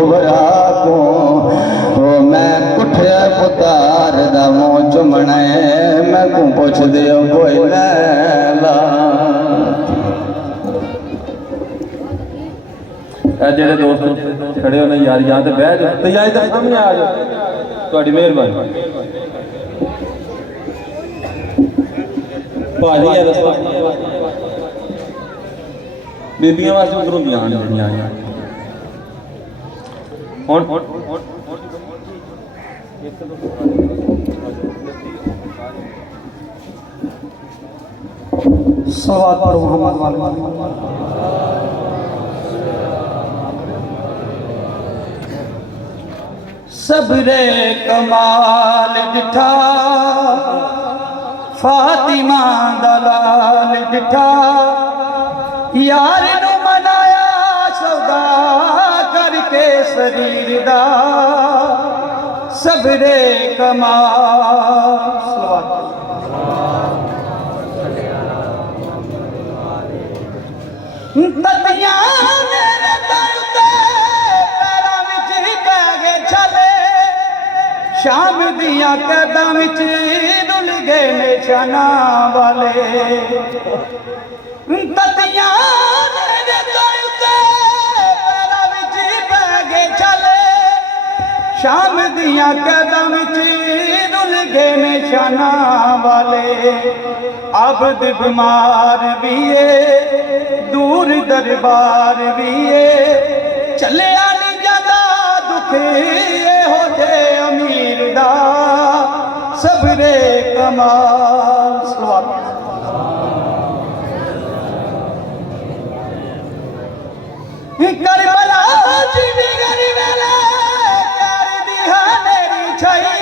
चुभरा को वो मैं कुठे पुतार दा मुँह चुमना मैं को पुछ दियो कोई लैला जेडे दोस्त खड़े हो ना यार यहाँ से बह जाओ तैयारी तो खत्म ही आ जाओ थोड़ी मेहरबानी भाजी है रस्ता बीबियां वास्ते उधरों भी आने नहीं आया सवाल पर मोहम्मद वाले सबरे कमाल दिठा फातिमा दलाल दिठा यार नू मनाया सौदा करके शरीर दा सबरे कमाल ततिया मेरे दर ते पैरां विच ही पै गए छले शाम दिया कदम विच रुल गए निशाना वाले ततिया मेरे दर ते पैरां विच ही पै गए छले शाम दिया कदम विच रुल गए निशाना वाले अब्द बीमार भी दूर दरबार भी चले आनी ज्यादा दुख हो जे अमीर दा सबरे कमाल करबला जी गरीबेले कर दिया मेरी छई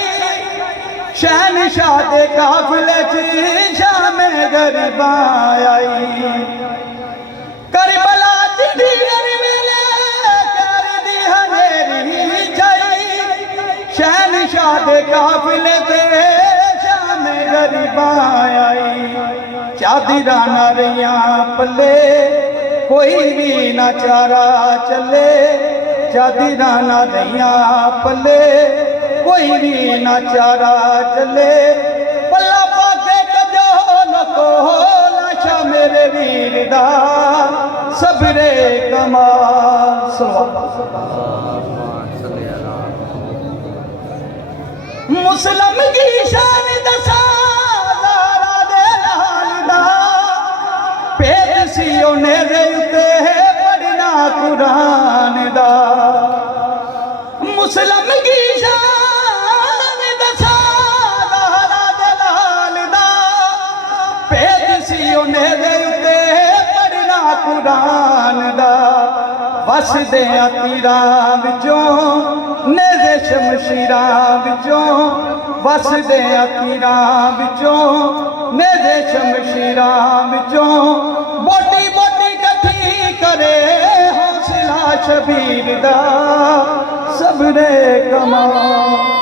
शहनशाह दे काफिले च शाम गरीबा आई करबला चिड़ी गरीबेले कर दी हनेरी छई शहनशाह दे काफिले ते शाम गरीबा आई चादरा ना रहिया पल्ले कोई भी ना चारा चले चादरा ना रहिया पल्ले कोई भी ना चारा चले पल्ला पाके कजो नको लाशा मेरे वीर दा सबरे कमाल मुस्लिम की शान दसा ज़ारा दे लाल दा पेद सी उन्हें उते पढ़ना कुरान दा मुस्लिम की शान दसा ज़ारा दे लाल दा पेद सी उन्हें उते कुरान दा वस दे तीरां विचों नेज़े शमशीरां विचों वस दे तीरां विचों नेज़े शमशीरां विचों बोटी बोटी कठी करे हौसला शबीर दा सबरे कमाल